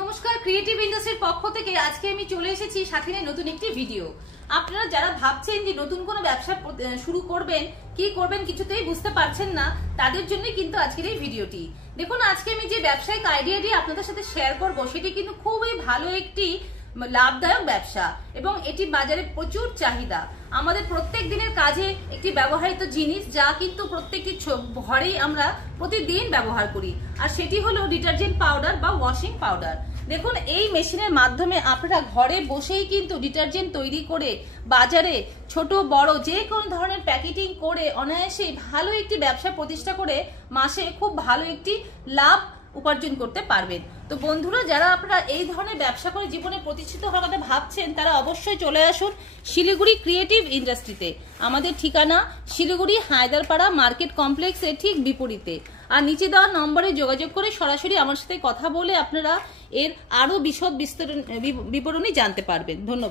নমস্কার, ক্রিয়েটিভ ইন্ডাস্ট্রির পক্ষ থেকে আজকে আমি চলে এসেছি স্বাধীনের নতুন একটি ভিডিও। আপনারা যারা ভাবছেন যে নতুন কোনো ব্যবসা শুরু করবেন, কি করবেন কিছুতেই বুঝতে পারছেন না, তাদের জন্য কিন্তু আজকের এই ভিডিওটি। দেখুন, আজকে আমি যে ব্যবসায়িক আইডিয়াটি আপনাদের সাথে শেয়ার করব সেটি কিন্তু খুবই ভালো একটি লাভদায়ক ব্যবসা এবং এটি বাজারে প্রচুর চাহিদা। আমাদের প্রত্যেক দিনের কাজে একটি ব্যবহৃত জিনিস, যা কিন্তু প্রত্যেকটি ঘরেই আমরা প্রতিদিন ব্যবহার করি, আর সেটি হলো ডিটারজেন্ট পাউডার বা ওয়াশিং পাউডার। দেখুন, এই মেশিনের মাধ্যমে আপনারা ঘরে বসেই কিন্তু ডিটারজেন্ট তৈরি করে বাজারে ছোট বড় যে কোনো ধরনের প্যাকেটিং করে অনায়াসেই ভালো একটি ব্যবসা প্রতিষ্ঠা করে মাসে খুব ভালো একটি লাভ উপার্জন করতে পারবেন। তো বন্ধুরা, যারা আপনারা এই ধরনের ব্যবসা করে জীবনে প্রতিষ্ঠিত হওয়ার কথা ভাবছেন, তারা অবশ্যই চলে আসুন শিলিগুড়ি ক্রিয়েটিভ ইন্ডাস্ট্রিতে। আমাদের ঠিকানা শিলিগুড়ি হায়দারপাড়া মার্কেট কমপ্লেক্সের ঠিক বিপরীতে। আর নিচে দেওয়া নম্বরে যোগাযোগ করে সরাসরি আমার সাথে কথা বলে আপনারা এর আরো বিশদ বিবরণী জানতে পারবেন। ধন্যবাদ।